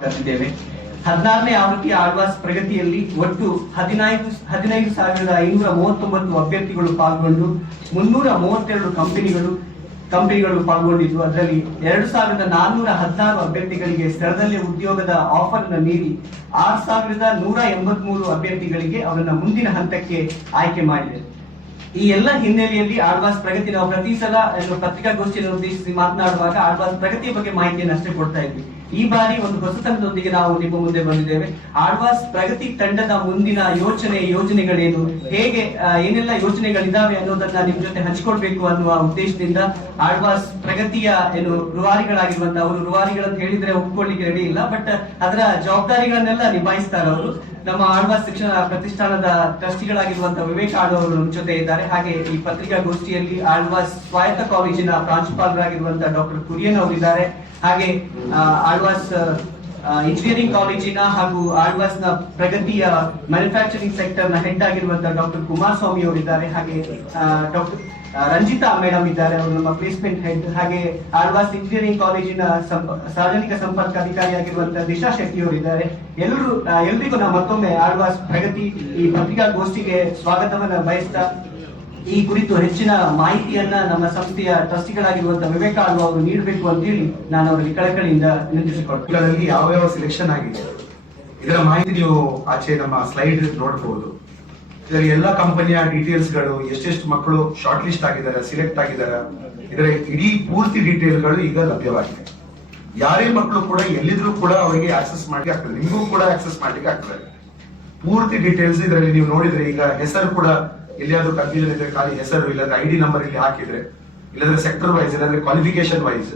ಕರೆದಿದ್ದೇವೆ. 16ನೇ ಆವೃತ್ತಿಯ ಆಳ್ವಾಸ್ ಪ್ರಗತಿಯಲ್ಲಿ ಒಟ್ಟು 15,539 ಅಭ್ಯರ್ಥಿಗಳು ಪಾಲ್ಗೊಂಡು 332 ಕಂಪನಿಗಳು ಪಾಲ್ಗೊಂಡಿದ್ದು, ಅದರಲ್ಲಿ 2,416 ಅಭ್ಯರ್ಥಿಗಳಿಗೆ ಸ್ಥಳದಲ್ಲೇ ಉದ್ಯೋಗದ ಆಫರ್ ನೀಡಿ 6,183 ಅಭ್ಯರ್ಥಿಗಳಿಗೆ ಅವರನ್ನ ಮುಂದಿನ ಹಂತಕ್ಕೆ ಆಯ್ಕೆ ಮಾಡಿದೆ. ಈ ಎಲ್ಲ ಹಿನ್ನೆಲೆಯಲ್ಲಿ ಆಳ್ವಾಸ್ ಪ್ರಗತಿ ನಾವು ಪ್ರತಿ ಸಲ ಪತ್ರಿಕಾಗೋಷ್ಠಿಯನ್ನು ಉದ್ದೇಶಿಸಿ ಮಾತನಾಡುವಾಗ ಆಳ್ವಾಸ್ ಪ್ರಗತಿಯ ಬಗ್ಗೆ ಮಾಹಿತಿಯನ್ನು ಅಷ್ಟೇ ಕೊಡ್ತಾ ಇದ್ವಿ. ಈ ಬಾರಿ ಒಂದು ಹೊಸತನದೊಂದಿಗೆ ನಾವು ನಿಮ್ಮ ಮುಂದೆ ಬಂದಿದ್ದೇವೆ. ಆಳ್ವಾಸ್ ಪ್ರಗತಿ ತಂಡದ ಮುಂದಿನ ಯೋಜನೆಗಳೇನು, ಹೇಗೆ ಏನೆಲ್ಲ ಯೋಜನೆಗಳಿದಾವೆ ಅನ್ನೋದನ್ನ ನಿಮ್ ಜೊತೆ ಹಂಚಿಕೊಳ್ಬೇಕು ಅನ್ನುವ ಉದ್ದೇಶದಿಂದ ಆಳ್ವಾಸ್ ಪ್ರಗತಿಯ ರೂವಾರಿಗಳಾಗಿರುವಂತಹ ಅವರು ರೂವಾರಿಗಳಂತ ಹೇಳಿದ್ರೆ ಒಪ್ಕೊಳ್ಳಿಕ್ಕೆ ರೆಡಿ ಇಲ್ಲ, ಬಟ್ ಅದರ ಜವಾಬ್ದಾರಿಗಳನ್ನೆಲ್ಲ ನಿಭಾಯಿಸ್ತಾರೆ ಅವರು. ನಮ್ಮ ಆಳ್ವಾಸ್ ಶಿಕ್ಷಣ ಪ್ರತಿಷ್ಠಾನದ ಟ್ರಸ್ಟಿಗಳಾಗಿರುವಂತಹ ವಿವೇಕ್ ಆಳ್ವ ಅವರು ನಮ್ಮ ಜೊತೆ ಇದ್ದಾರೆ. ಹಾಗೆ ಈ ಪತ್ರಿಕಾಗೋಷ್ಠಿಯಲ್ಲಿ ಆಳ್ವಾಸ್ ಸ್ವಾಯತ್ತ ಕಾಲೇಜಿನ ಪ್ರಾಂಶುಪಾಲರಾಗಿರುವಂತಹ ಡಾಕ್ಟರ್ ಕುರಿಯನ್ ಅವರಿದ್ದಾರೆ. ಹಾಗೆ ಆಳ್ವಾಸ್ ಇಂಜಿನಿಯರಿಂಗ್ ಕಾಲೇಜಿನ ಹಾಗೂ ಆಳ್ವಾಸ್ ನ ಪ್ರಗತಿಯ ಮ್ಯಾನುಫ್ಯಾಕ್ಚರಿಂಗ್ ಸೆಕ್ಟರ್ ನ ಹೆಡ್ ಆಗಿರುವಂತಹ ಡಾಕ್ಟರ್ ಕುಮಾರಸ್ವಾಮಿ ಅವರಿದ್ದಾರೆ. ಹಾಗೆ ಡಾಕ್ಟರ್ ರಂಜಿತಾ ಮೇಡಮ್ ಇದ್ದಾರೆ, ಅವರು ನಮ್ಮ ಪ್ಲೇಸ್ಮೆಂಟ್ ಹೆಡ್. ಹಾಗೆ ಆಳ್ವಾಸ್ ಇಂಜಿನಿಯರಿಂಗ್ ಕಾಲೇಜಿನ ಸಾರ್ವಜನಿಕ ಸಂಪರ್ಕ ಅಧಿಕಾರಿಯಾಗಿರುವಂತಹ ದಿಶಾ ಶೆಟ್ಟಿ ಅವರಿದ್ದಾರೆ. ಎಲ್ರಿಗೂ ನಾವು ಮತ್ತೊಮ್ಮೆ ಆಳ್ವಾಸ್ ಪ್ರಗತಿ ಈ ಪತ್ರಿಕಾಗೋಷ್ಠಿಗೆ ಸ್ವಾಗತವನ್ನ ಬಯಸ್ತಾ, ಈ ಕುರಿತು ಹೆಚ್ಚಿನ ಮಾಹಿತಿಯನ್ನ ನಮ್ಮ ಸಂಸ್ಥೆಯ ಟ್ರಸ್ಟಿಗಳಾಗಿರುವಂತಹ ವಿವೇಕ ಆಳ್ವ ಅವರು ನೀಡಬೇಕು ಅಂತ ಹೇಳಿ ನಾನು ಅವರಿಗೆ ಕಳಕಳಿಯಿಂದ ವಿನಂತಿಸಿಕೊಳ್ತೀನಿ. ಯಾವ ಸೆಲೆಕ್ಷನ್ ಆಗಿದೆ ಇದರ ಮಾಹಿತಿ ನೀವು ಆಚೆ ನಮ್ಮ ಸ್ಲೈಡ್ ನೋಡಬಹುದು. ಇದರ ಎಲ್ಲ ಕಂಪನಿಯ ಡೀಟೇಲ್ಸ್ ಗಳು, ಎಷ್ಟೆಷ್ಟು ಮಕ್ಕಳು ಶಾರ್ಟ್ ಲಿಸ್ಟ್ ಆಗಿದ್ದಾರೆ, ಸಿಲೆಕ್ಟ್ ಆಗಿದ್ದಾರೆ, ಇದರ ಇಡೀ ಪೂರ್ತಿ ಡೀಟೇಲ್ ಗಳು ಈಗ ಲಭ್ಯವಾಗಿದೆ. ಯಾರೇ ಮಕ್ಕಳು ಕೂಡ ಎಲ್ಲಿದ್ರು ಕೂಡ ಅವರಿಗೆ ಆಕ್ಸೆಸ್ ಮಾಡ್ಲಿಕ್ಕೆ ಆಗ್ತದೆ, ನಿಮಗೂ ಕೂಡ ಆಕ್ಸೆಸ್ ಮಾಡ್ಲಿಕ್ಕೆ ಆಗ್ತದೆ. ಪೂರ್ತಿ ಡೀಟೇಲ್ಸ್ ಇದರಲ್ಲಿ ನೀವು ನೋಡಿದ್ರೆ ಈಗ ಹೆಸರು ಕೂಡ ಎಲ್ಲಿಯಾದ್ರೂ ಕನ್ಫ್ಯೂಷನ್ ಇದ್ರೆ ಖಾಲಿ ಹೆಸರು ಇಲ್ಲದ್ರೆ ಐಡಿ ನಂಬರ್ ಇಲ್ಲಿ ಹಾಕಿದ್ರೆ, ಇಲ್ಲದ್ರೆ ಸೆಕ್ಟರ್ ವೈಸ್ ಇಲ್ಲದ್ರೆ ಕ್ವಾಲಿಫಿಕೇಶನ್ ವೈಸ್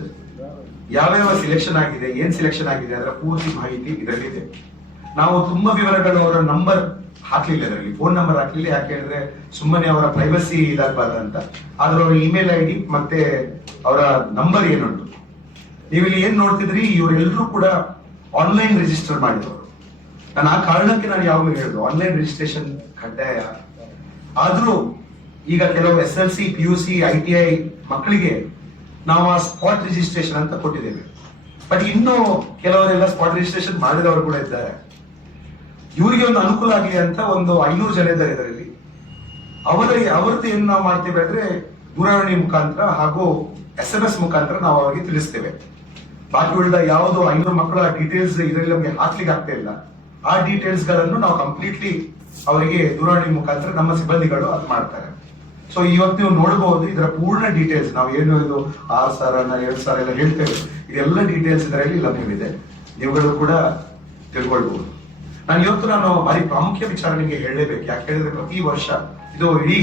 ಯಾವ್ಯಾವ ಸಿಲೆಕ್ಷನ್ ಆಗಿದೆ, ಏನ್ ಸಿಲೆಕ್ಷನ್ ಆಗಿದೆ ಅದರ ಪೂರ್ತಿ ಮಾಹಿತಿ ಇದರಲ್ಲಿದೆ. ನಾವು ತುಂಬಾ ವಿವರಗಳು ಅವರ ನಂಬರ್ ಹಾಕ್ಲಿಲ್ಲ, ಇದರಲ್ಲಿ ಫೋನ್ ನಂಬರ್ ಹಾಕ್ಲಿಲ್ಲ. ಯಾಕೆ ಹೇಳಿದ್ರೆ ಸುಮ್ಮನೆ ಅವರ ಪ್ರೈವಸಿ ಇದಾಗಬಾರ್ದಂತ. ಆದ್ರೆ ಅವರ ಇಮೇಲ್ ಐಡಿ ಮತ್ತೆ ಅವರ ನಂಬರ್ ಏನುಂಟು, ನೀವು ಇಲ್ಲಿ ಏನ್ ನೋಡ್ತಿದ್ರಿ, ಇವರೆಲ್ಲರೂ ಕೂಡ ಆನ್ಲೈನ್ ರಿಜಿಸ್ಟರ್ ಮಾಡಿದವರು. ನಾನು ಆ ಕಾರಣಕ್ಕೆ ನಾನು ಯಾವಾಗಲೂ ಹೇಳುದು ಆನ್ಲೈನ್ ರಿಜಿಸ್ಟ್ರೇಷನ್ ಕಡ್ಡಾಯ. ಆದ್ರೂ ಈಗ ಕೆಲವು SLC, PUC, ITI ಮಕ್ಕಳಿಗೆ ನಾವು ಆ ಸ್ಪಾಟ್ ರಿಜಿಸ್ಟ್ರೇಷನ್ ಅಂತ ಕೊಟ್ಟಿದ್ದೇವೆ. ಬಟ್ ಇನ್ನು ಕೆಲವರೆಲ್ಲ ಸ್ಪಾಟ್ ರಿಜಿಸ್ಟ್ರೇಷನ್ ಮಾಡಿದವರು ಕೂಡ ಇದ್ದಾರೆ. ಇವರಿಗೆ ಒಂದು ಅನುಕೂಲ ಆಗಲಿ ಅಂತ ಒಂದು 500 ಜನ ಇದ್ದಾರೆ ಇದರಲ್ಲಿ. ಅವರದ್ದು ಏನು ನಾವು ಮಾಡ್ತೇವೆ ಅಂದ್ರೆ ದೂರವಾಣಿ ಮುಖಾಂತರ ಹಾಗೂ SMS ಮುಖಾಂತರ ನಾವು ಅವರಿಗೆ ತಿಳಿಸ್ತೇವೆ. ಬಾಕಿ ಉಳಿದ ಯಾವುದು 500 ಮಕ್ಕಳ ಡೀಟೇಲ್ಸ್ ಇದರಲ್ಲಿ ನಮಗೆ ಹಾಕ್ಲಿಕ್ಕೆ ಆಗ್ತಾ ಇಲ್ಲ, ಆ ಡೀಟೇಲ್ಸ್ ಗಳನ್ನು ನಾವು ಕಂಪ್ಲೀಟ್ಲಿ ಅವರಿಗೆ ದೂರವಾಣಿ ಮುಖಾಂತರ ನಮ್ಮ ಸಿಬ್ಬಂದಿಗಳು ಅದು ಮಾಡ್ತಾರೆ. ಸೊ ಇವತ್ತು ನೀವು ನೋಡಬಹುದು ಇದರ ಪೂರ್ಣ ಡೀಟೇಲ್ಸ್, ನಾವು ಏನು ಇದು 6,000 2,000 ಎಲ್ಲ ಹೇಳ್ತೇವೆ, ಇದೆಲ್ಲ ಡೀಟೇಲ್ಸ್ ಇದರಲ್ಲಿ ಲಭ್ಯವಿದೆ, ನೀವುಗಳು ಕೂಡ ತಿಳ್ಕೊಳ್ಬಹುದು. ನಾನು ಭಾರಿ ಪ್ರಾಮುಖ್ಯ ವಿಚಾರ ನಿಮಗೆ ಹೇಳಲೇಬೇಕು. ಯಾಕೆ ಹೇಳಿದ್ರೆ ಪ್ರತಿ ವರ್ಷ ಇದು ಇಡೀ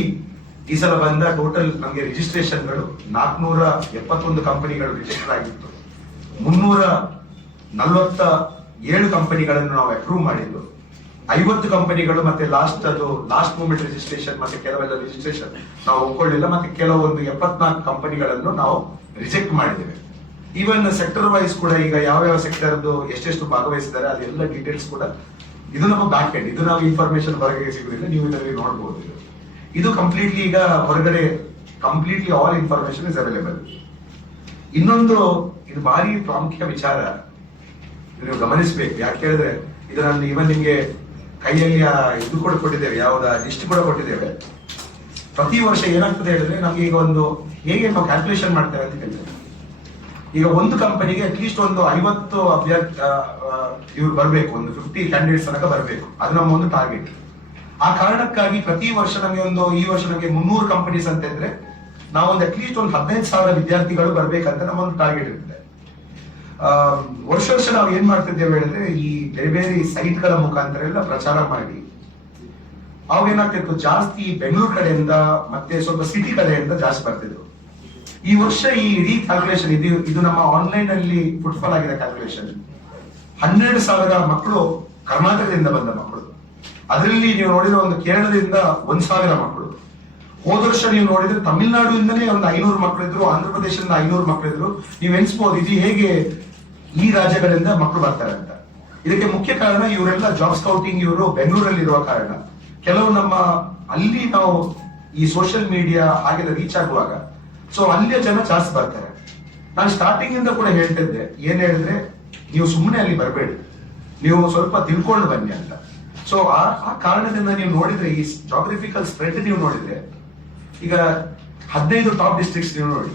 ಈ ಸಲ ಬಂದ ಟೋಟಲ್ ನಮಗೆ ರಿಜಿಸ್ಟ್ರೇಷನ್ಗಳು 471 ಕಂಪನಿಗಳು ರಿಜಿಸ್ಟರ್ ಆಗಿತ್ತು. 347 ಕಂಪನಿಗಳನ್ನು ನಾವು ಅಪ್ರೂವ್ ಮಾಡಿದ್ದು, 50 ಕಂಪನಿಗಳು ಮತ್ತೆ ಲಾಸ್ಟ್ ಮೂಮೆಂಟ್ ರಿಜಿಸ್ಟ್ರೇಷನ್ ಮತ್ತೆ ಕೆಲವೆಲ್ಲ ರಿಜಿಸ್ಟ್ರೇಷನ್ ನಾವು ಒಪ್ಕೊಳ್ಳಿಲ್ಲ, ಮತ್ತೆ ಕೆಲವೊಂದು 74 ಕಂಪನಿಗಳನ್ನು ನಾವು ರಿಜೆಕ್ಟ್ ಮಾಡಿದ್ದೇವೆ. ಈವನ್ ಸೆಕ್ಟರ್ ವೈಸ್ ಕೂಡ ಈಗ ಯಾವ ಸೆಕ್ಟರ್ದು ಎಷ್ಟೆಷ್ಟು ಭಾಗವಹಿಸಿದ್ದಾರೆ ಅದೆಲ್ಲ ಡೀಟೇಲ್ಸ್ ಕೂಡ ಇದು ನಮ್ಮ ಬ್ಯಾಕ್ ಎಂಡ್, ಇದು ನಾವು ಇನ್ಫಾರ್ಮೇಶನ್ ಹೊರಗೆ ಸಿಗುದಿಲ್ಲ, ನೀವು ಇದರಲ್ಲಿ ನೋಡಬಹುದು. ಇದು ಕಂಪ್ಲೀಟ್ಲಿ ಈಗ ಹೊರಗಡೆ completely all information is available. ಇನ್ನೊಂದು ಇದು ಭಾರಿ ಪ್ರಾಮುಖ್ಯ ವಿಚಾರ ನೀವು ಗಮನಿಸಬೇಕು. ಯಾಕೆ ಹೇಳಿದ್ರೆ ಇದರಲ್ಲಿ ಇವನ್ ನಿಮ್ಗೆ ಕೈಯಲ್ಲಿ ಇದು ಕೂಡ ಕೊಟ್ಟಿದ್ದೇವೆ, ಯಾವ್ದ ಲಿಸ್ಟ್ ಕೂಡ ಕೊಟ್ಟಿದ್ದೇವೆ. ಪ್ರತಿ ವರ್ಷ ಏನಾಗ್ತದೆ ಹೇಳಿದ್ರೆ ನಮ್ಗೆ ಈಗ ಒಂದು ಹೇಗೆ ನಾವು ಕ್ಯಾಲ್ಕುಲೇಷನ್ ಮಾಡ್ತೇವೆ ಅಂತ ಹೇಳಿದ್ರೆ, ಈಗ ಒಂದು ಕಂಪನಿಗೆ ಅಟ್ಲೀಸ್ಟ್ ಒಂದು 50 ಇವ್ರು ಬರ್ಬೇಕು, ಒಂದು 50 ಕ್ಯಾಂಡಿಡೇಟ್ಸ್ ತನಕ ಬರ್ಬೇಕು, ಅದು ನಮ್ಮ ಒಂದು ಟಾರ್ಗೆಟ್. ಆ ಕಾರಣಕ್ಕಾಗಿ ಪ್ರತಿ ವರ್ಷ ನಮಗೆ ಈ ವರ್ಷ ನಮಗೆ 300 ಕಂಪನೀಸ್ ಅಂತ ಇದ್ರೆ ನಾವು ಒಂದು ಅಟ್ಲೀಸ್ಟ್ ಒಂದು 15,000 ವಿದ್ಯಾರ್ಥಿಗಳು ಬರ್ಬೇಕಂತ ನಮ್ಮ ಒಂದು ಟಾರ್ಗೆಟ್ ಇರ್ತದೆ. ವರ್ಷ ನಾವು ಏನ್ ಮಾಡ್ತಿದ್ದೇವೆ ಹೇಳಿದ್ರೆ ಈ ಬೇರೆ ಬೇರೆ ಸೈಟ್ ಗಳ ಮುಖಾಂತರ ಎಲ್ಲ ಪ್ರಚಾರ ಮಾಡಿ ಅವೇನಾಗ್ತಿತ್ತು, ಜಾಸ್ತಿ ಬೆಂಗಳೂರು ಕಡೆಯಿಂದ ಮತ್ತೆ ಸ್ವಲ್ಪ ಸಿಟಿ ಕಡೆಯಿಂದ ಜಾಸ್ತಿ ಬರ್ತಿದ್ರು. ಈ ವರ್ಷ ಈ ಇಡೀ ಕ್ಯಾಲ್ಕುಲೇಷನ್ ಇದು ನಮ್ಮ ಆನ್ಲೈನ್ ಅಲ್ಲಿ ಫುಟ್ಫಾಲ್ ಆಗಿದೆ ಕ್ಯಾಲ್ಕುಲೇಷನ್. 12,000 ಮಕ್ಕಳು ಕರ್ನಾಟಕದಿಂದ ಬಂದ ಮಕ್ಕಳು, ಅದರಲ್ಲಿ ನೀವು ನೋಡಿದ್ರೆ ಒಂದು ಕೇರಳದಿಂದ 1,000 ಮಕ್ಕಳು. ಹೋದ ವರ್ಷ ನೀವು ನೋಡಿದ್ರೆ ತಮಿಳುನಾಡಿಂದನೇ ಒಂದು 500 ಮಕ್ಕಳಿದ್ರು, ಆಂಧ್ರ ಪ್ರದೇಶದಿಂದ 500 ಮಕ್ಕಳಿದ್ರು. ನೀವು ಎನ್ಸ್ಬೋದು ಇದು ಹೇಗೆ ಈ ರಾಜ್ಯಗಳಿಂದ ಮಕ್ಕಳು ಬರ್ತಾರೆ ಅಂತ. ಇದಕ್ಕೆ ಮುಖ್ಯ ಕಾರಣ ಇವರೆಲ್ಲ ಜಾಬ್ ಸ್ಕೌಟಿಂಗ್, ಇವರು ಬೆಂಗಳೂರಲ್ಲಿ ಇರುವ ಕಾರಣ ಕೆಲವು ನಮ್ಮ ಅಲ್ಲಿ ನಾವು ಈ ಸೋಷಿಯಲ್ ಮೀಡಿಯಾ ಹಾಗೆಲ್ಲ ರೀಚ್ ಆಗುವಾಗ ಸೊ ಅಲ್ಲಿಯ ಜನ ಜಾಸ್ತಿ ಬರ್ತಾರೆ. ನಾನು ಸ್ಟಾರ್ಟಿಂಗ್ ಇಂದ ಕೂಡ ಹೇಳ್ತಿದ್ದೆ, ಏನ್ ಹೇಳಿದ್ರೆ ನೀವು ಸುಮ್ಮನೆ ಅಲ್ಲಿ ಬರಬೇಡಿ, ನೀವು ಸ್ವಲ್ಪ ತಿಳ್ಕೊಂಡು ಬನ್ನಿ ಅಂತ. ಸೊ ಆ ಕಾರಣದಿಂದ ನೀವು ನೋಡಿದ್ರೆ ಈ ಜಾಗ್ರಫಿಕಲ್ ಸ್ಪ್ರೆಡ್ ನೀವು ನೋಡಿದ್ರೆ ಈಗ 15 ಟಾಪ್ ಡಿಸ್ಟ್ರಿಕ್ಟ್ಸ್ ನೀವು ನೋಡಿ,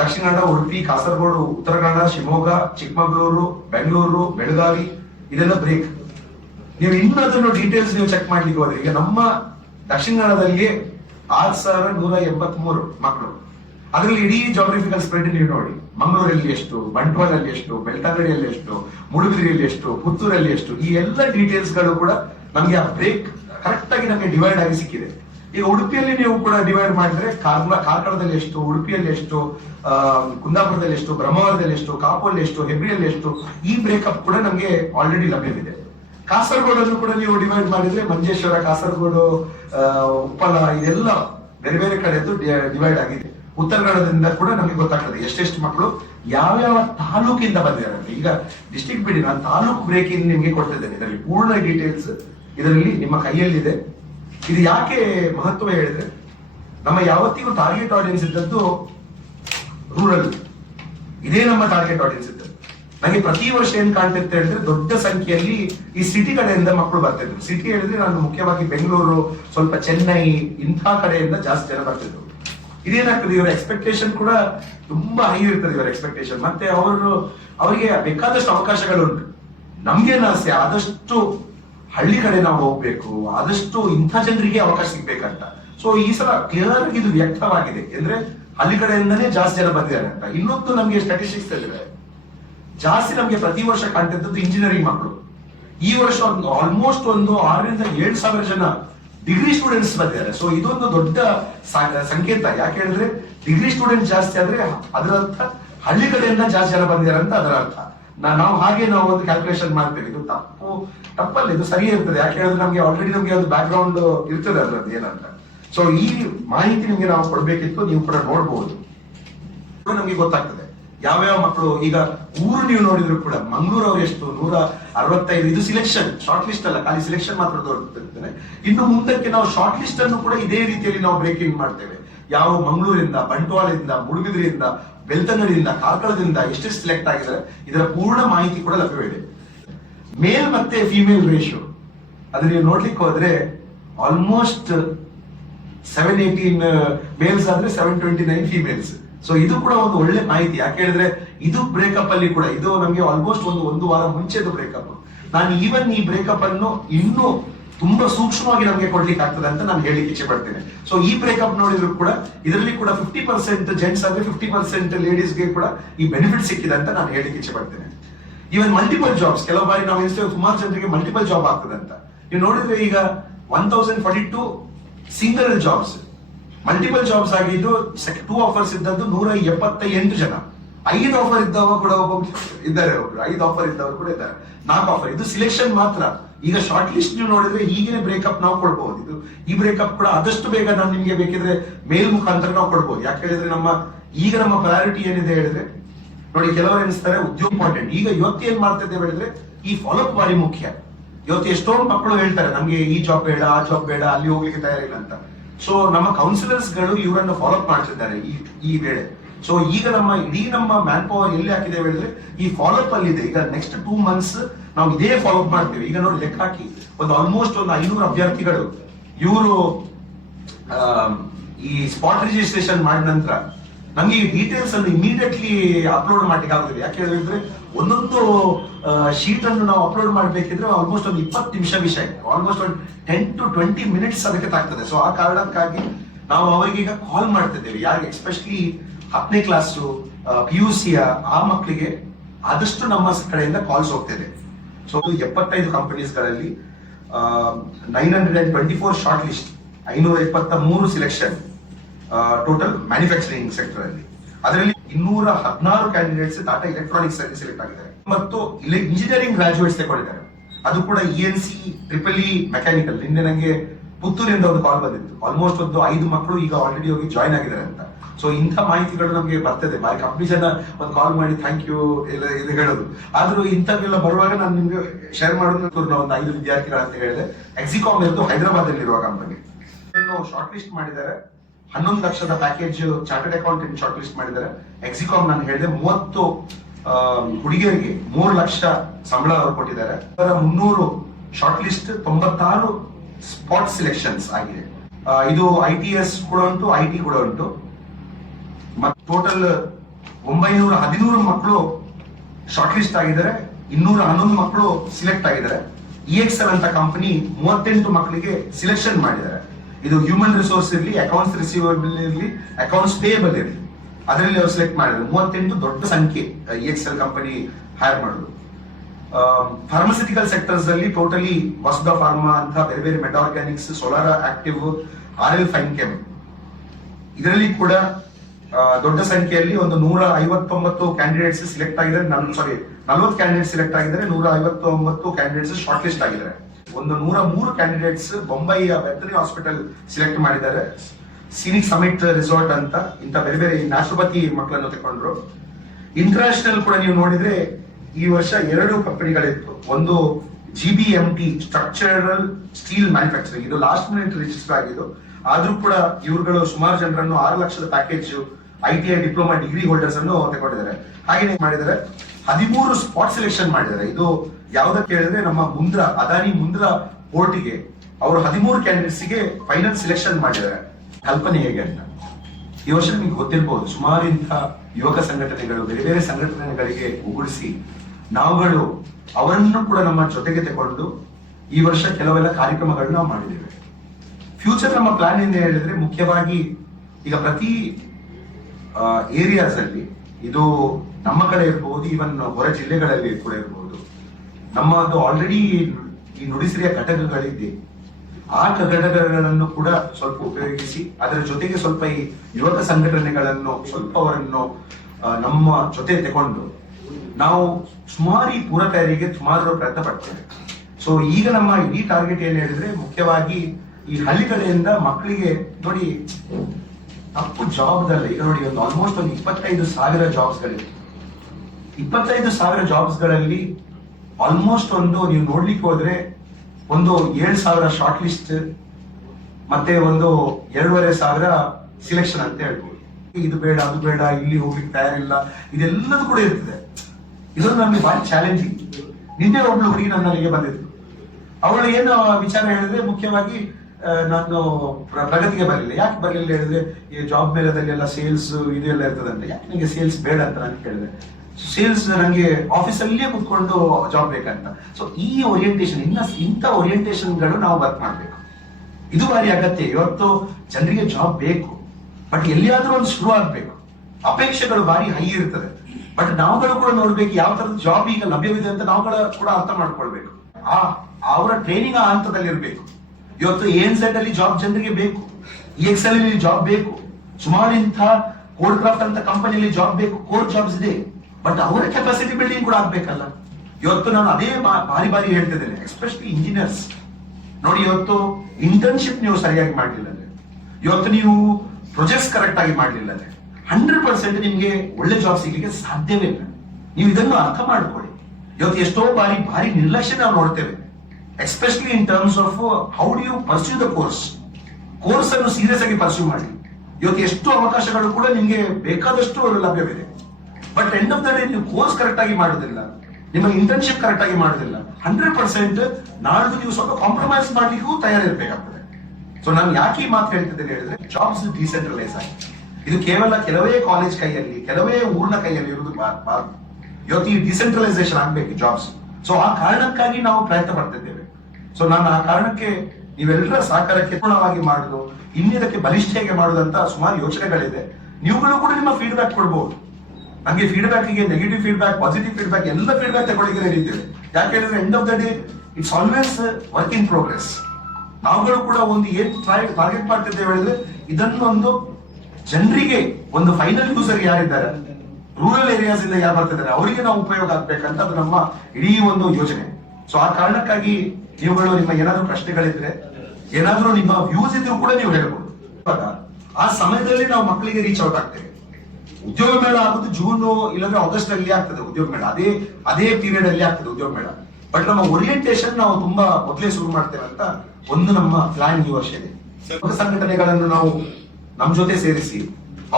ದಕ್ಷಿಣ ಕನ್ನಡ, ಉಡುಪಿ, ಕಾಸರಗೋಡು, ಉತ್ತರ ಕನ್ನಡ, ಶಿವಮೊಗ್ಗ, ಚಿಕ್ಕಮಗಳೂರು, ಬೆಂಗಳೂರು, ಬೆಳಗಾವಿ, ಇದೆಲ್ಲ ಬ್ರೇಕ್. ನೀವು ಇನ್ನೂ ಅದನ್ನು ಡೀಟೇಲ್ಸ್ ನೀವು ಚೆಕ್ ಮಾಡ್ಲಿಕ್ಕೆ ಹೋದ್ರೆ ಈಗ ನಮ್ಮ ದಕ್ಷಿಣ ಕನ್ನಡದಲ್ಲಿ 6183 ಮಕ್ಕಳು, ಅದರಲ್ಲಿ ಇಡೀ ಜಾಗ್ರಫಿಕಲ್ ಸ್ಪ್ರೆಡ್ ನೀವು ನೋಡಿ, ಮಂಗಳೂರಲ್ಲಿ ಎಷ್ಟು, ಬಂಟ್ವಾಳಲ್ಲಿ ಎಷ್ಟು, ಬೆಳ್ತಂಗಡಿಯಲ್ಲಿ ಎಷ್ಟು, ಮೂಡುಬಿದಿರೆಯಲ್ಲಿ ಎಷ್ಟು, ಪುತ್ತೂರಲ್ಲಿ ಎಷ್ಟು, ಈ ಎಲ್ಲ ಡೀಟೇಲ್ಸ್ ಗಳು ಕೂಡ ನಮಗೆ ಆ ಬ್ರೇಕ್ ಕರೆಕ್ಟ್ ಆಗಿ ನಮಗೆ ಡಿವೈಡ್ ಆಗಿ ಸಿಕ್ಕಿದೆ. ಈಗ ಉಡುಪಿಯಲ್ಲಿ ನೀವು ಕೂಡ ಡಿವೈಡ್ ಮಾಡಿದ್ರೆ ಕಾರ್ಕಳದಲ್ಲಿ ಎಷ್ಟು, ಉಡುಪಿಯಲ್ಲಿ ಎಷ್ಟು, ಕುಂದಾಪುರದಲ್ಲಿ ಎಷ್ಟು, ಬ್ರಹ್ಮಾವರದಲ್ಲಿ ಎಷ್ಟು, ಕಾಪುಲ್ಲಿ ಎಷ್ಟು, ಹೆಬ್ರಿಯಲ್ಲಿ ಎಷ್ಟು, ಈ ಬ್ರೇಕಪ್ ಕೂಡ ನಮಗೆ ಆಲ್ರೆಡಿ ಲಭ್ಯವಿದೆ. ಕಾಸರಗೋಡನ್ನು ಕೂಡ ನೀವು ಡಿವೈಡ್ ಮಾಡಿದ್ರೆ ಮಂಜೇಶ್ವರ, ಕಾಸರಗೋಡು, ಉಪ್ಪಳ, ಇದೆಲ್ಲ ಬೇರೆ ಬೇರೆ ಕಡೆದು ಡಿವೈಡ್ ಆಗಿದೆ. ಉತ್ತರ ಕನ್ನಡದಿಂದ ಕೂಡ ನಮಗೆ ಗೊತ್ತಾಗ್ತದೆ ಎಷ್ಟೆಷ್ಟು ಮಕ್ಕಳು ಯಾವ್ಯಾವ ತಾಲೂಕಿಂದ ಬಂದಿದ್ದಾರೆ ಅಂತ. ಈಗ ಡಿಸ್ಟ್ರಿಕ್ಟ್ ಬಿಡಿ, ನಾನು ತಾಲೂಕು ಬ್ರೇಕಿಂಗ್ ನಿಮಗೆ ಕೊಡ್ತಿದ್ದೇನೆ, ಇದರಲ್ಲಿ ಪೂರ್ಣ ಡೀಟೇಲ್ಸ್ ಇದರಲ್ಲಿ ನಿಮ್ಮ ಕೈಯಲ್ಲಿದೆ. ಇದು ಯಾಕೆ ಮಹತ್ವ ಹೇಳಿದ್ರೆ, ನಮ್ಮ ಯಾವತ್ತಿಗೂ ಟಾರ್ಗೆಟ್ ಆಡಿಯನ್ಸ್ ಇದ್ದದ್ದು ರೂರಲ್, ಇದೇ ನಮ್ಮ ಟಾರ್ಗೆಟ್ ಆಡಿಯನ್ಸ್ ಇದ್ದದ್ದು. ನನಗೆ ಪ್ರತಿ ವರ್ಷ ಏನ್ ಕಾಣ್ತಿರ್ತೆ ಹೇಳಿದ್ರೆ, ದೊಡ್ಡ ಸಂಖ್ಯೆಯಲ್ಲಿ ಈ ಸಿಟಿ ಕಡೆಯಿಂದ ಮಕ್ಕಳು ಬರ್ತಿದ್ರು. ಸಿಟಿ ಹೇಳಿದ್ರೆ ನಾನು ಮುಖ್ಯವಾಗಿ ಬೆಂಗಳೂರು, ಸ್ವಲ್ಪ ಚೆನ್ನೈ, ಇಂಥ ಕಡೆಯಿಂದ ಜಾಸ್ತಿ ಜನ ಬರ್ತಿದ್ರು. ಇದೇನಾಗ್ತದೆ, ಇವರ ಎಕ್ಸ್ಪೆಕ್ಟೇಷನ್ ಕೂಡ ತುಂಬಾ ಹೈ ಇರ್ತದೆ ಇವರ ಎಕ್ಸ್ಪೆಕ್ಟೇಷನ್. ಮತ್ತೆ ಅವರಿಗೆ ಬೇಕಾದಷ್ಟು ಅವಕಾಶಗಳು ಉಂಟು. ನಮ್ಗೇನು ಆಸೆ, ಆದಷ್ಟು ಹಳ್ಳಿ ಕಡೆ ನಾವು ಹೋಗ್ಬೇಕು, ಆದಷ್ಟು ಇಂಥ ಜನರಿಗೆ ಅವಕಾಶ ಸಿಗ್ಬೇಕಂತ. ಸೊ ಈ ಸಲ ಕ್ಲಿಯರ್ ಆಗಿ ಇದು ವ್ಯಕ್ತವಾಗಿದೆ, ಅಂದ್ರೆ ಹಳ್ಳಿ ಕಡೆಯಿಂದನೇ ಜಾಸ್ತಿ ಜನ ಬಂದಿದ್ದಾರೆ ಅಂತ. ಇನ್ನೊಂದು ನಮ್ಗೆ ಸ್ಟಾಟಿಸ್ಟಿಕ್ಸ್ ಅಲ್ಲಿ ಜಾಸ್ತಿ ನಮ್ಗೆ ಪ್ರತಿ ವರ್ಷ ಕಾಣ್ತಿದ್ದದ್ದು ಇಂಜಿನಿಯರಿಂಗ್ ಮಕ್ಕಳು. ಈ ವರ್ಷ ಆಲ್ಮೋಸ್ಟ್ ಒಂದು 6,000 to 7,000 ಜನ ಡಿಗ್ರಿ ಸ್ಟೂಡೆಂಟ್ಸ್ ಬಂದಿದ್ದಾರೆ. ಸೊ ಇದೊಂದು ದೊಡ್ಡ ಸಂಕೇತ. ಯಾಕೆ ಹೇಳಿದ್ರೆ ಡಿಗ್ರಿ ಸ್ಟೂಡೆಂಟ್ ಜಾಸ್ತಿ ಆದ್ರೆ ಅದರ ಅರ್ಥ ಹಳ್ಳಿ ಕಡೆಯಿಂದ ಜಾಸ್ತಿ ಜನ ಬಂದಿದ್ದಾರೆ ಅಂತ ಅದರ ಅರ್ಥ. ನಾವು ಒಂದು ಕ್ಯಾಲ್ಕುಲೇಷನ್ ಮಾಡ್ತೇವೆ, ಇದು ತಪ್ಪಲ್ಲ, ಇದು ಸರಿ ಇರ್ತದೆ. ಯಾಕೆ ಹೇಳಿದ್ರೆ ನಮ್ಗೆ ಆಲ್ರೆಡಿ ನಮ್ಗೆ ಒಂದು ಬ್ಯಾಕ್ ಗ್ರೌಂಡ್ ಇರ್ತದೆ ಅದರದ್ದು ಏನಂತ. ಸೊ ಈ ಮಾಹಿತಿ ನಿಮ್ಗೆ ನಾವು ಕೊಡ್ಬೇಕಿತ್ತು, ನೀವು ಕೂಡ ನೋಡ್ಬೋದು, ನಮ್ಗೆ ಗೊತ್ತಾಗ್ತದೆ ಯಾವ್ಯಾವ ಮಕ್ಕಳು. ಈಗ ಊರು ನೀವು ನೋಡಿದ್ರು ಕೂಡ ಮಂಗಳೂರು ಅವ್ರು ಎಷ್ಟು 165, ಇದು ಸಿಲೆಕ್ಷನ್, ಶಾರ್ಟ್ ಲಿಸ್ಟ್ ಅಲ್ಲ, ಖಾಲಿ ಸಿಲೆಕ್ಷನ್ ಮಾತ್ರ ತೋರಿಸ್ತೇನೆ. ಇನ್ನು ಮುಂದಕ್ಕೆ ನಾವು ಶಾರ್ಟ್ ಲಿಸ್ಟ್ ಅನ್ನು ಕೂಡ ಇದೇ ರೀತಿಯಲ್ಲಿ ನಾವು ಬ್ರೇಕಿಂಗ್ ಮಾಡ್ತೇವೆ. ಯಾವ ಮಂಗಳೂರಿಂದ, ಬಂಟ್ವಾಳದಿಂದ, ಮೂಡುಬಿದಿರೆಯಿಂದ, ಬೆಳ್ತಂಗಡಿಯಿಂದ, ಕಾರ್ಕಳದಿಂದ ಎಷ್ಟೆಷ್ಟು ಸೆಲೆಕ್ಟ್ ಆಗಿದ್ದಾರೆ ಇದರ ಪೂರ್ಣ ಮಾಹಿತಿ ಕೂಡ ಲಭ್ಯವಿದೆ. ಮೇಲ್ ಮತ್ತೆ ಫಿಮೇಲ್ ರೇಷಿಯೋ ಅದು ನೀವು ನೋಡ್ಲಿಕ್ಕೆ ಹೋದ್ರೆ ಆಲ್ಮೋಸ್ಟ್ 718 ಮೇಲ್ಸ್ ಆದ್ರೆ 729 ಫಿಮೇಲ್ಸ್. ಸೊ ಇದು ಕೂಡ ಒಂದು ಒಳ್ಳೆ ಮಾಹಿತಿ. ಯಾಕೆ ಹೇಳಿದ್ರೆ ಇದು ಬ್ರೇಕಪ್ ಅಲ್ಲಿ ಕೂಡ ಇದು ನಮಗೆ ಆಲ್ಮೋಸ್ಟ್ ಒಂದು ವಾರ ಮುಂಚೆದು ಬ್ರೇಕಪ್. ನಾನು ಈವನ್ ಈ ಬ್ರೇಕಪ್ ಅನ್ನು ಇನ್ನೂ ತುಂಬಾ ಸೂಕ್ಷ್ಮವಾಗಿ ನಮಗೆ ಕೊಡ್ಲಿಕ್ಕೆ ಆಗ್ತದೆ ಅಂತ ನಾನು ಹೇಳಿಕ್ಕೆ ಇಚ್ಛೆ ಪಡ್ತೇನೆ. ಸೊ ಈ ಬ್ರೇಕಪ್ ನೋಡಿದ್ರು ಕೂಡ ಇದರಲ್ಲಿ ಕೂಡ 50% ಜೆಂಟ್ಸ್ ಆದ್ರೆ 50% ಲೇಡೀಸ್ಗೆ ಕೂಡ ಈ ಬೆನಿಫಿಟ್ ಸಿಕ್ಕಿದೆ ಅಂತ ನಾನು ಹೇಳಿಕ್ಕೆ ಇಚ್ಛೆ ಪಡ್ತೇನೆ. ಈವನ್ ಮಲ್ಟಿಪಲ್ ಜಾಬ್ಸ್, ಕೆಲವು ಬಾರಿ ನಾವು ಎನಿಸ್ತೇವೆ ಸುಮಾರು ಜನರಿಗೆ ಮಲ್ಟಿಪಲ್ ಜಾಬ್ ಆಗ್ತದೆ ಅಂತ. ನೀವು ನೋಡಿದ್ರೆ ಈಗ 1042 ಸಿಂಗಲ್ ಜಾಬ್ಸ್, ಮಲ್ಟಿಪಲ್ ಜಾಬ್ಸ್ ಆಗಿದ್ದು 2 ಆಫರ್ಸ್ ಇದ್ದದ್ದು 178 ಜನ. 5 ಆಫರ್ ಇದ್ದವ ಕೂಡ ಇದ್ದಾರೆ, ಒಬ್ರು 5 ಆಫರ್ ಇದ್ದವರು ಕೂಡ ಇದ್ದಾರೆ, 4 ಆಫರ್. ಇದು ಸಿಲೆಕ್ಷನ್ ಮಾತ್ರ. ಈಗ ಶಾರ್ಟ್ ಲಿಸ್ಟ್ ನೀವು ನೋಡಿದ್ರೆ ಹೀಗೆ ಬ್ರೇಕಪ್ ನಾವು ಕೊಡ್ಬಹುದು. ಇದು ಈ ಬ್ರೇಕಪ್ ಕೂಡ ಆದಷ್ಟು ಬೇಗ ನಾವು ನಿಮ್ಗೆ ಬೇಕಿದ್ರೆ ಮೇಲ್ ಮುಖಾಂತರ ನಾವು ಕೊಡ್ಬೋದು. ಯಾಕೆ ಹೇಳಿದ್ರೆ ನಮ್ಮ ಪ್ರಯಾರಿಟಿ ಏನಿದೆ ಹೇಳಿದ್ರೆ ನೋಡಿ, ಕೆಲವರು ಎನಿಸ್ತಾರೆ ಉದ್ಯೋಗ ಇಂಪಾರ್ಟೆಂಟ್. ಈಗ ಇವತ್ತು ಏನ್ ಮಾಡ್ತಿದ್ದೇವೆ ಹೇಳಿದ್ರೆ ಈ ಫಾಲೋಅಪ್ ಬಾರಿ ಮುಖ್ಯ. ಇವತ್ತು ಎಷ್ಟೊಂದು ಮಕ್ಕಳು ಹೇಳ್ತಾರೆ ನಮ್ಗೆ ಈ ಜಾಬ್ ಬೇಡ, ಆ ಜಾಬ್ ಬೇಡ, ಅಲ್ಲಿ ಹೋಗ್ಲಿಕ್ಕೆ ತಯಾರಿಲ್ಲ ಅಂತ. ಸೊ ನಮ್ಮ ಕೌನ್ಸಿಲರ್ಸ್ ಗಳು ಇವರನ್ನು ಫಾಲೋಅಪ್ ಮಾಡ್ತಿದ್ದಾರೆ ಈ ವೇಳೆ. ಸೊ ಈಗ ನಮ್ಮ ಮ್ಯಾನ್ ಪವರ್ ಎಲ್ಲಿ ಹಾಕಿದ್ದೇವೆ ಹೇಳಿದ್ರೆ ಈ ಫಾಲೋಅಪ್ ಅಲ್ಲಿ ಇದೆ. ಈಗ ನೆಕ್ಸ್ಟ್ 2 months ನಾವು ಇದೇ ಫಾಲೋಅಪ್ ಮಾಡ್ತೇವೆ. ಈಗ ನೋಡಿ ಲೆಕ್ಕ ಹಾಕಿ, ಆಲ್ಮೋಸ್ಟ್ 500 ಅಭ್ಯರ್ಥಿಗಳು ಇವರು ಈ ಸ್ಪಾಟ್ ರಿಜಿಸ್ಟ್ರೇಷನ್ ಮಾಡಿದ ನಂತರ ನಮ್ಗೆ ಈ ಡೀಟೇಲ್ಸ್ ಅನ್ನು ಇಮಿಡಿಯೇಟ್ಲಿ ಅಪ್ಲೋಡ್ ಮಾಡ್ಲಿಕ್ಕೆ ಆಗುದಿಲ್ಲ. ಯಾಕೆ ಹೇಳಿದ್ರೆ ಒಂದೊಂದು ಶೀಟ್ ಅನ್ನು ನಾವು ಅಪ್ಲೋಡ್ ಮಾಡ್ಬೇಕಿದ್ರೆ ಆಲ್ಮೋಸ್ಟ್ ಒಂದು 20 ನಿಮಿಷ ವಿಷಯ, ಆಲ್ಮೋಸ್ಟ್ ಒಂದು 10 to 20 minutes ಅದಕ್ಕೆ ತಾಗ್ತದೆ. ಸೊ ಆ ಕಾರಣಕ್ಕಾಗಿ ನಾವು ಅವರಿಗೆ ಈಗ ಕಾಲ್ ಮಾಡ್ತಿದ್ದೇವೆ. ಯಾರಿಗೆ ಎಸ್ಪೆಷಲಿ 10ನೇ ಕ್ಲಾಸು PUC ಆ ಮಕ್ಕಳಿಗೆ ಆದಷ್ಟು ನಮ್ಮ ಕಡೆಯಿಂದ ಕಾಲ್ಸ್ ಹೋಗ್ತಿದೆ. So 75 ಕಂಪನೀಸ್ಗಳಲ್ಲಿ 924 short list, 523 selection total manufacturing sector ಅಲ್ಲಿ. ಅದರಲ್ಲಿ 216 ಕ್ಯಾಂಡಿಡೇಟ್ಸ್ ಟಾಟಾ ಎಲೆಕ್ಟ್ರಾನಿಕ್ಸ್ ಅಲ್ಲಿ ಸೆಲೆಕ್ಟ್ ಆಗಿದ್ದಾರೆ ಮತ್ತು ಇಂಜಿನಿಯರಿಂಗ್ ಗ್ರಾಜುಯೇಟ್ಸ್ ತಗೊಂಡಿದ್ದಾರೆ. ಅದು ಕೂಡ ENC EEE ಮೆಕ್ಯಾನಿಕಲ್. ನಿನ್ನೆ ನಂಗೆ ಪುತ್ತೂರಿಂದ ಒಂದು ಕಾಲ್ ಬಂದಿತ್ತು, ಆಲ್ಮೋಸ್ಟ್ ಒಂದು 5 ಮಕ್ಕಳು ಈಗ ಆಲ್ರೆಡಿ ಹೋಗಿ ಜಾಯ್ನ್ ಆಗಿದ್ದಾರೆ ಅಂತ. ಸೊ ಇಂಥ ಮಾಹಿತಿಗಳು ನಮಗೆ ಬರ್ತದೆ. ಬಾರಿ ಕಂಪ್ನಿ ಜನ ಒಂದು ಕಾಲ್ ಮಾಡಿ ಥ್ಯಾಂಕ್ ಯು ಇದು ಹೇಳೋದು. ಆದ್ರೂ ಇಂಥವೆಲ್ಲ ಬರುವಾಗ ನಾನು ನಿಮ್ಗೆ ಶೇರ್ ಮಾಡೋದು, ಒಂದು 5 ವಿದ್ಯಾರ್ಥಿಗಳು ಅಂತ ಹೇಳಿದೆ. ಎಕ್ಸಿಕಾಮ್ ಇರೋದು ಹೈದರಾಬಾದ್ ಅಲ್ಲಿರುವ ಕಂಪನಿ. ಶಾರ್ಟ್ ಲಿಸ್ಟ್ ಮಾಡಿದ್ದಾರೆ, 11 ಲಕ್ಷದ package chartered accountant short list ಮಾಡಿದ್ದಾರೆ. ಎಕ್ಸಿಕಾಮ್ ನಾನು ಹೇಳಿದೆ 30 ಹುಡುಗಿಯರಿಗೆ 3 ಲಕ್ಷ ಸಂಬಳ ಅವರು ಕೊಟ್ಟಿದ್ದಾರೆ. 300 ಶಾರ್ಟ್ ಲಿಸ್ಟ್, 96 ಸ್ಪಾಟ್ ಸಿಲೆಕ್ಷನ್ಸ್ ಆಗಿದೆ. ಇದು ITS ಕೂಡ ಉಂಟು, IT ಕೂಡ ಉಂಟು. ಮತ್ತು ಟೋಟಲ್ 913 ಮಕ್ಕಳು ಶಾರ್ಟ್ ಲಿಸ್ಟ್ ಆಗಿದ್ದಾರೆ, 211 ಮಕ್ಕಳು ಸಿಲೆಕ್ಟ್ ಆಗಿದ್ದಾರೆ. EXL ಅಂತ ಕಂಪನಿ 38 ಮಕ್ಕಳಿಗೆ ಸಿಲೆಕ್ಷನ್ ಮಾಡಿದ್ದಾರೆ. ಇದು ಹ್ಯೂಮನ್ ರಿಸೋರ್ಸ್ ಇರಲಿ, ಅಕೌಂಟ್ಸ್ ರಿಸೀವಬಲ್ ಇರಲಿ, ಅಕೌಂಟ್ಸ್ ಪೇಯಬಲ್ ಇರಲಿ, ಅದರಲ್ಲಿ ಅವರು ಸೆಲೆಕ್ಟ್ ಮಾಡಿದ್ದಾರೆ. 38 ದೊಡ್ಡ ಸಂಖ್ಯೆ EXL ಕಂಪನಿ ಹೈರ್ ಮಾಡೋದು. ಫಾರ್ಮಸ್ಯೂಟಿಕಲ್ ಸೆಕ್ಟರ್ಸ್ ಅಲ್ಲಿ ಟೋಟಲಿ ವಸುಧಾ ಫಾರ್ಮಾ ಅಂತ ಬೇರೆ ಬೇರೆ med organics, solar active, RL fine chem, ಇದರಲ್ಲಿ ಕೂಡ ದೊಡ್ಡ ಸಂಖ್ಯೆಯಲ್ಲಿ ಒಂದು 159 ಕ್ಯಾಂಡಿಡೇಟ್ಸ್ ಸಿಲೆಕ್ಟ್ ಆಗಿದ್ದಾರೆ. 40 ಕ್ಯಾಂಡಿಡೇಟ್ಸ್ ಸಿಲೆಕ್ಟ್ ಆಗಿದ್ದಾರೆ, 159 ಕ್ಯಾಂಡಿಡೇಟ್ಸ್ ಶಾರ್ಟ್ ಲಿಸ್ಟ್ ಆಗಿದ್ದಾರೆ. ಒಂದು 103 ಕ್ಯಾಂಡಿಡೇಟ್ಸ್ ಬೊಂಬೈಯ ವೆಟರ್ನರಿ ಹಾಸ್ಪಿಟಲ್ ಸಿಲೆಕ್ಟ್ ಮಾಡಿದ್ದಾರೆ. ಸೀನಿಕ್ ಸಮಿಟ್ ರಿಸಾರ್ಟ್ ಅಂತ ಇಂತ ಬೇರೆ ಬೇರೆ ನ್ಯಾಚುರೋಪತಿ ಮಕ್ಕಳನ್ನು ತಗೊಂಡ್ರು. ಇಂಟರ್ನ್ಯಾಷನಲ್ ಕೂಡ ನೀವು ನೋಡಿದ್ರೆ ಈ ವರ್ಷ 2 ಕಂಪನಿಗಳಿತ್ತು. ಒಂದು GBMT ಸ್ಟ್ರಕ್ಚರಲ್ ಸ್ಟೀಲ್ ಮ್ಯಾನುಫ್ಯಾಕ್ಚರಿಂಗ್, ಇದು ಲಾಸ್ಟ್ ಮಿನಿಟ್ ರಿಜಿಸ್ಟರ್ ಆಗಿದ್ದು. ಆದ್ರೂ ಕೂಡ ಇವುಗಳು ಸುಮಾರು ಜನರನ್ನು 6 ಲಕ್ಷದ package ITI diploma degree holders ಅನ್ನು ತಗೊಂಡಿದ್ದಾರೆ. ಹಾಗೆ ಮಾಡಿದ್ದಾರೆ 13 ಸ್ಪಾಟ್ ಸೆಲೆಕ್ಷನ್ ಮಾಡಿದ್ದಾರೆ. ಇದು ಯಾವ್ದಕ್ಕೆ ಹೇಳಿದ್ರೆ ನಮ್ಮ ಅದಾನಿ ಮುಂದ್ರಾ ಪೋರ್ಟ್ಗೆ ಅವರು 13 ಕ್ಯಾಂಡಿಡೇಟ್ಸ್ ಗೆ ಫೈನಲ್ ಸೆಲೆಕ್ಷನ್ ಮಾಡಿದ್ದಾರೆ. ಕಲ್ಪನೆ ಹೇಗೆ ಅಂತ ಈ ವರ್ಷ ನಿಮ್ಗೆ ಗೊತ್ತಿರಬಹುದು. ಸುಮಾರು ಇಂಥ ಯುವಕ ಸಂಘಟನೆಗಳು ಬೇರೆ ಬೇರೆ ಸಂಘಟನೆಗಳಿಗೆ ಒಗ್ಗೂಡಿಸಿ ನಾವುಗಳು ಅವರನ್ನು ಕೂಡ ನಮ್ಮ ಜೊತೆಗೆ ತಗೊಂಡು ಈ ವರ್ಷ ಕೆಲವೆಲ್ಲ ಕಾರ್ಯಕ್ರಮಗಳನ್ನ ನಾವು ಮಾಡಿದ್ದೇವೆ. ಫ್ಯೂಚರ್ ನಮ್ಮ ಪ್ಲಾನ್ ಏನು ಹೇಳಿದ್ರೆ, ಮುಖ್ಯವಾಗಿ ಈಗ ಪ್ರತಿ ಏರಿಯಾಸ್ ಅಲ್ಲಿ, ಇದು ನಮ್ಮ ಕಡೆ ಇರ್ಬೋದು, ಇವನ್ ಹೊರ ಜಿಲ್ಲೆಗಳಲ್ಲಿ ಕೂಡ ಇರ್ಬೋದು, ನಮ್ಮದು ಆಲ್ರೆಡಿ ಈ ನುಡಿಸಿರಿಯ ಘಟಕಗಳಿದೆ. ಆ ಘಟಕಗಳನ್ನು ಕೂಡ ಸ್ವಲ್ಪ ಉಪಯೋಗಿಸಿ ಅದರ ಜೊತೆಗೆ ಸ್ವಲ್ಪ ಈ ಯುವಕ ಸಂಘಟನೆಗಳನ್ನು ಸ್ವಲ್ಪ ಅವರನ್ನು ನಮ್ಮ ಜೊತೆ ತಗೊಂಡು ನಾವು ಸುಮಾರು ಈ ಪೂರ್ವ ತಯಾರಿಗೆ ಸುಮಾರು ಪ್ರಯತ್ನ ಪಡ್ತೇವೆ. ಸೊ ಈಗ ನಮ್ಮ ಇಡೀ ಟಾರ್ಗೆಟ್ ಏನ್ ಹೇಳಿದ್ರೆ, ಮುಖ್ಯವಾಗಿ ಈ ಹಳ್ಳಿಗಳಿಂದ ಮಕ್ಕಳಿಗೆ ನೋಡಿ ತಪ್ಪು ಜಾಬ್ದಲ್ಲಿ, ಈಗ ನೋಡಿ ಒಂದು ಆಲ್ಮೋಸ್ಟ್ ಒಂದು 25,000 ಜಾಬ್ಸ್ಗಳಿವೆ. 25,000 ಜಾಬ್ಸ್ಗಳಲ್ಲಿ ಆಲ್ಮೋಸ್ಟ್ ಒಂದು ನೀವು ನೋಡ್ಲಿಕ್ಕೆ ಹೋದ್ರೆ ಒಂದು 7,000 ಶಾರ್ಟ್ ಲಿಸ್ಟ್ ಮತ್ತೆ ಒಂದು 2,500 ಸಿಲೆಕ್ಷನ್ ಅಂತ ಹೇಳ್ಬೋದು. ಇದು ಬೇಡ ಅದು ಬೇಡ, ಇಲ್ಲಿ ಹೋಗ್ಲಿಕ್ಕೆ ತಯಾರಿಲ್ಲ, ಇದೆಲ್ಲದೂ ಕೂಡ ಇರ್ತದೆ. ಇದೊಂದು ನಮ್ಗೆ ಭಾರಿ ಚಾಲೆಂಜಿಂಗ್. ನಿನ್ನೆ ಒಬ್ಳು ಹುಡುಗಿ ನನ್ನಲ್ಲಿಗೆ ಬಂದಿದ್ರು. ಅವಳು ಏನು ವಿಚಾರ ಹೇಳಿದ್ರೆ, ಮುಖ್ಯವಾಗಿ ನಾನು ಪ್ರಗತಿಗೆ ಬರಲಿಲ್ಲ. ಯಾಕೆ ಬರಲಿಲ್ಲ ಹೇಳಿದ್ರೆ, ಈ ಜಾಬ್ ಮೇಳದಲ್ಲಿ ಎಲ್ಲ ಸೇಲ್ಸ್ ಇದೆಲ್ಲ ಇರ್ತದಂತೆ. ಯಾಕೆ ನನಗೆ ಸೇಲ್ಸ್ ಬೇಡ ಅಂತ ನಾನು ಕೇಳಿದೆ. ಸೇಲ್ಸ್ ನನಗೆ ಆಫೀಸಲ್ಲೇ ಕುತ್ಕೊಂಡು ಜಾಬ್ ಬೇಕಂತ. ಸೊ ಈ ಓರಿಯಂಟೇಶನ್, ಇಂಥ ಓರಿಯಂಟೇಶನ್ಗಳು ನಾವು ವರ್ಕ್ ಮಾಡ್ಬೇಕು. ಇದು ಭಾರಿ ಅಗತ್ಯ. ಇವತ್ತು ಜನರಿಗೆ ಜಾಬ್ ಬೇಕು, ಬಟ್ ಎಲ್ಲಿಯಾದ್ರೂ ಒಂದು ಶುರು ಆಗ್ಬೇಕು. ಅಪೇಕ್ಷೆಗಳು ಭಾರಿ ಹೈ ಇರ್ತದೆ, ಬಟ್ ನಾವುಗಳು ಕೂಡ ನೋಡ್ಬೇಕು ಯಾವ ತರದ ಜಾಬ್ ಈಗ ಲಭ್ಯವಿದೆ ಅಂತ ನಾವುಗಳ ಕೂಡ ಅರ್ಥ ಮಾಡ್ಕೊಳ್ಬೇಕು. ಅವರ ಟ್ರೈನಿಂಗ್ ಆ ಹಂತದಲ್ಲಿ ಇರಬೇಕು. ಇವತ್ತು ANZ ಅಲ್ಲಿ ಜಾಬ್ ಜನರಿಗೆ ಬೇಕು, EXL ಅಲ್ಲಿ ಜಾಬ್ ಬೇಕು, ಸುಮಾರು ಇಂಥ ಕೋಡ್ ಕ್ರಾಫ್ಟ್ ಅಂತ ಕಂಪನಿಯಲ್ಲಿ ಜಾಬ್ ಬೇಕು, ಕೋಡ್ ಜಾಬ್ಸ್ ಇದೆ. ಬಟ್ ಅವರ ಕೆಪಾಸಿಟಿ ಬಿಲ್ಡಿಂಗ್ ಕೂಡ ಆಗ್ಬೇಕಲ್ಲ. ಇವತ್ತು ನಾನು ಅದೇ ಬಾರಿ ಹೇಳ್ತಿದ್ದೇನೆ, ಎಸ್ಪೆಷಲಿ ಇಂಜಿನಿಯರ್ಸ್ ನೋಡಿ, ಇವತ್ತು ಇಂಟರ್ನ್ಶಿಪ್ ನೀವು ಸರಿಯಾಗಿ ಮಾಡಲಿಲ್ಲ, ಇವತ್ತು ನೀವು ಪ್ರೊಜೆಕ್ಟ್ಸ್ ಕರೆಕ್ಟ್ ಆಗಿ ಮಾಡಲಿಲ್ಲ, 100% ನಿಮ್ಗೆ ಒಳ್ಳೆ ಜಾಬ್ ಸಿಗ್ಲಿಕ್ಕೆ ಸಾಧ್ಯವೇ ಇಲ್ಲ. ನೀವು ಇದನ್ನು ಅರ್ಥ ಮಾಡ್ಕೊಳ್ಳಿ. ಇವತ್ತು ಎಷ್ಟೋ ಭಾರಿ ನಿರ್ಲಕ್ಷ್ಯ ನಾವು ನೋಡ್ತೇವೆ, especially in terms of how do you pursue the course ಅನ್ನು ಸೀರಿಯಸ್ ಆಗಿ ಪರ್ಸ್ಯೂ ಮಾಡಿ. ಇವತ್ತು ಎಷ್ಟು ಅವಕಾಶಗಳು ಕೂಡ ನಿಮ್ಗೆ ಬೇಕಾದಷ್ಟು ಲಭ್ಯವಿದೆ. But end of the day ನೀವು ಕೋರ್ಸ್ ಕರೆಕ್ಟ್ ಆಗಿ ಮಾಡೋದಿಲ್ಲ, ನಿಮ್ಮ ಇಂಟರ್ನ್ಶಿಪ್ ಕರೆಕ್ಟ್ ಆಗಿ ಮಾಡೋದಿಲ್ಲ, 100% ನಾಳ್ದು ನೀವು ಸ್ವಲ್ಪ ಕಾಂಪ್ರಮೈಸ್ ಮಾಡ್ಲಿಕ್ಕೂ ತಯಾರಿರ್ಬೇಕಾಗ್ತದೆ. ಸೊ ನಾನು ಯಾಕೆ ಈ ಮಾತು ಹೇಳ್ತಿದ್ದೇನೆ ಹೇಳಿದ್ರೆ, ಜಾಬ್ಸ್ ಡಿಸೆಂಟ್ರಲೈಸ್ ಆಗಿ ಇದು ಕೇವಲ ಕೆಲವೇ ಕಾಲೇಜ್ ಕೈಯಲ್ಲಿ, ಕೆಲವೇ ಊರಿನ ಕೈಯಲ್ಲಿ ಇರುವುದು ಬಾರ್ದು. ಇವತ್ತು ಈ ಡಿಸೆಂಟ್ರಲೈಸೇಷನ್ ಆಗ್ಬೇಕು ಜಾಬ್ಸ್. ಸೊ ಆ ಕಾರಣಕ್ಕಾಗಿ ನಾವು ಪ್ರಯತ್ನ ಪಡ್ತಿದ್ದೇವೆ. ಸೊ ನಾನು ಆ ಕಾರಣಕ್ಕೆ ನೀವೆಲ್ಲರ ಸಹಕಾರಕ್ಕೆ ಪೂರ್ಣವಾಗಿ ಮಾಡುದು, ಇನ್ನಿದಕ್ಕೆ ಬಲಿಷ್ಠ ಹೇಗೆ ಮಾಡುದಂತ ಸುಮಾರು ಯೋಚನೆಗಳಿದೆ. ನೀವುಗಳು ಕೂಡ ನಿಮ್ಮ ಫೀಡ್ಬ್ಯಾಕ್ ಕೊಡ್ಬೋದು. ನಮಗೆ ಫೀಡ್ಬ್ಯಾಕ್ಗೆ ನೆಗೆಟಿವ್ ಫೀಡ್ಬ್ಯಾಕ್, ಪಾಸಿಟಿವ್ ಫೀಡ್ಬ್ಯಾಕ್ ಎಲ್ಲ ಫೀಡ್ಬ್ಯಾಕ್ ತಗೊಳ್ಳಿಕ್ಕೆ ರೆಡಿ ಇದ್ದೇವೆ. ಯಾಕೆಂದ್ರೆ end of the day it's always work in progress. ನಾವುಗಳು ಕೂಡ ಒಂದು ಏನ್ ಟಾರ್ಗೆಟ್ ಮಾಡ್ತಿದ್ದೇವೆ ಹೇಳಿದ್ರೆ, ಇದನ್ನು ಒಂದು ಜನರಿಗೆ ಒಂದು ಫೈನಲ್ ಯೂಸರ್ ಯಾರಿದ್ದಾರೆ, ರೂರಲ್ ಏರಿಯಾಸ್ ಇಂದ ಯಾರು ಬರ್ತಿದ್ದಾರೆ ಅವರಿಗೆ ನಾವು ಉಪಯೋಗ ಆಗ್ಬೇಕಂತ ಅದು ನಮ್ಮ ಇಡೀ ಒಂದು ಯೋಜನೆ. ಸೊ ಆ ಕಾರಣಕ್ಕಾಗಿ ನೀವುಗಳು ನಿಮ್ಮ ಏನಾದ್ರೂ ಪ್ರಶ್ನೆಗಳಿದ್ರೆ, ಏನಾದ್ರೂ ನಿಮ್ಮ ವ್ಯೂಸ್ ಇದ್ರೂ ಕೂಡ ನೀವು ಹೇಳ್ಬೋದು. ಆ ಸಮಯದಲ್ಲಿ ನಾವು ಮಕ್ಕಳಿಗೆ ರೀಚ್ ಔಟ್ ಆಗ್ತೇವೆ. ಉದ್ಯೋಗ ಮೇಳ ಆಗೋದು ಜೂನ್ ಇಲ್ಲಾಂದ್ರೆ ಆಗಸ್ಟ್ ಅಲ್ಲಿ ಆಗ್ತದೆ ಉದ್ಯೋಗ ಮೇಳ, ಅದೇ ಪೀರಿಯಡ್ ಅಲ್ಲಿ ಆಗ್ತದೆ ಉದ್ಯೋಗ ಮೇಳ. ಬಟ್ ನಮ್ಮ ಓರಿಯಂಟೇಶನ್ ನಾವು ತುಂಬಾ ಮೊದಲೇ ಶುರು ಮಾಡ್ತೇವೆ ಅಂತ ಒಂದು ನಮ್ಮ ಪ್ಲಾನ್ ಈ ವರ್ಷ ಇದೆ. ಸಂಘಟನೆಗಳನ್ನು ನಾವು ನಮ್ಮ ಜೊತೆ ಸೇರಿಸಿ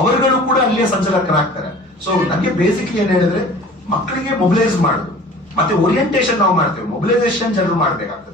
ಅವರುಗಳು ಕೂಡ ಅಲ್ಲಿಯೇ ಸಂಚಾಲಕರಾಗ್ತಾರೆ. ಸೊ ನನಗೆ ಬೇಸಿಕ್ಲಿ ಏನ್ ಹೇಳಿದ್ರೆ, ಮಕ್ಕಳಿಗೆ ಮೊಬಿಲೈಸ್ ಮಾಡುದು ಮತ್ತೆ ಓರಿಯಂಟೇಶನ್ ನಾವು ಮಾಡ್ತೇವೆ, ಮೊಬಿಲೈಸೇಷನ್ ಜನರು ಮಾಡ್ಬೇಕಾಗ್ತದೆ.